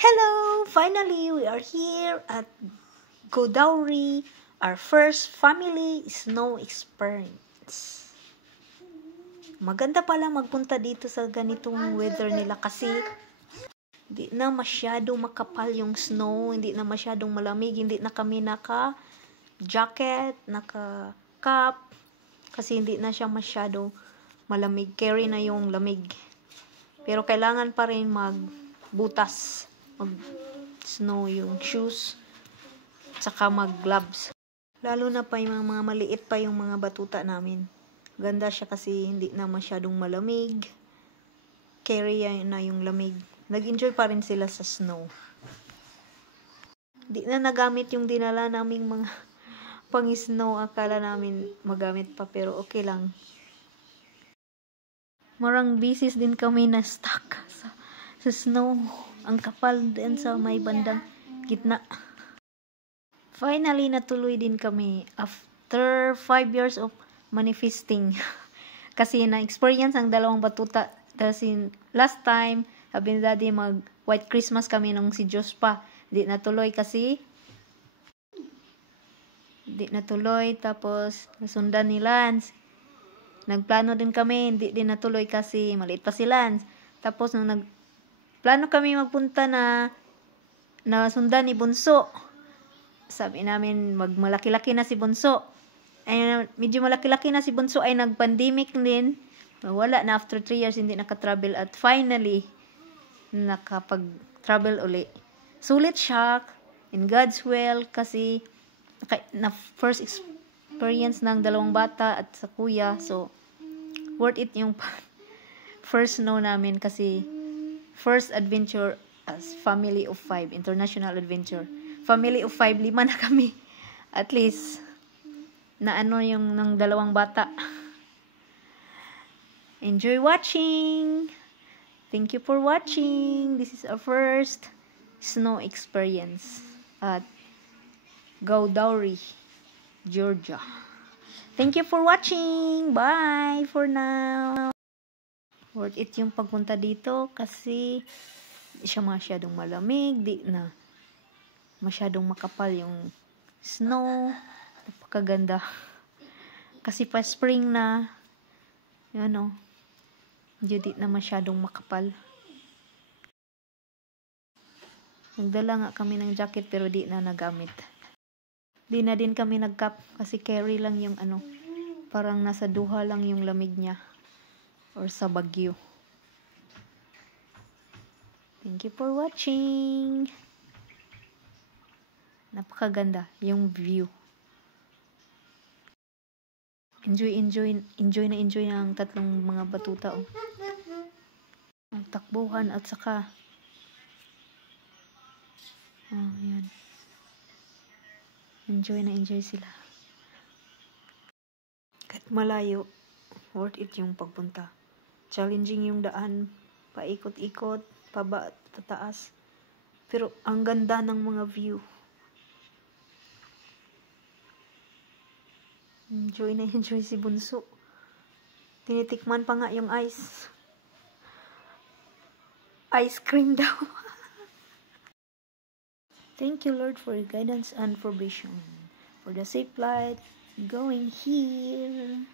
Hello! Finally, we are here at Godauri, our first family snow experience. Maganda pala magpunta dito sa ganitong weather nila kasi hindi na masyadong makapal yung snow, hindi na masyadong malamig, hindi na kami naka-jacket, naka-cap, kasi hindi na siya masyadong malamig. Carry na yung lamig. Pero kailangan pa rin magbutas, mag-snow yung shoes, tsaka mag-gloves. Lalo na pa yung mga maliit pa yung mga batuta namin. Ganda siya kasi hindi na masyadong malamig. Carry na yung lamig. Nag-enjoy pa rin sila sa snow. Di na nagamit yung dinala naming mga pang-snow. Akala namin magamit pa pero okay lang. Marang bisis din kami na stuck sa snow. Ang kapal din sa may bandang gitna. Finally, natuloy din kami after 5 years of manifesting. Kasi na-experience ang dalawang batuta. Kasi last time, sabi ni Daddy, mag-White Christmas kami nung si Diyos pa. Di natuloy kasi. Di natuloy. Tapos, nasundan ni Lance. Nagplano din kami. Hindi din natuloy kasi maliit pa si Lance. Tapos, nung nagplano kami magpunta na sundan ni Bunso. Sabi namin, magmalaki-laki na si Bunso. Ay, medyo malaki-laki na si Bunso ay nag-pandemic din. Wala na after 3 years hindi nakatravel at finally nakapag-travel uli. Sulit siya in God's will kasi na first experience ng dalawang bata at sa kuya. So, worth it yung first snow namin kasi first adventure as family of 5, international adventure. Family of 5, 5 na kami. At least, na ano yung ng dalawang bata. Enjoy watching! Thank you for watching! This is our first snow experience at Godauri, Georgia. Thank you for watching! Bye for now! Worth it yung pagpunta dito kasi di siya masyadong malamig, di na masyadong makapal yung snow. Napakaganda. Kasi pa spring na, yun o, hindi na masyadong makapal. Nagdala nga kami ng jacket pero di na nagamit. Di na din kami nagkap kasi carry lang yung ano, parang nasa duha lang yung lamig niya. Or sa Baguio. Thank you for watching. Napakaganda yung view. Enjoy na ang tatlong mga batuta. Oh. Ang takbuhan at saka yan. Enjoy sila. Kahit malayo, worth it yung pagpunta. Challenging yung daan, paikot-ikot, paba, tataas. Pero ang ganda ng mga view. Enjoy si Bunso. Tinitikman pa nga yung ice. Ice cream daw. Thank you, Lord, for your guidance and provision. For the safe flight going here.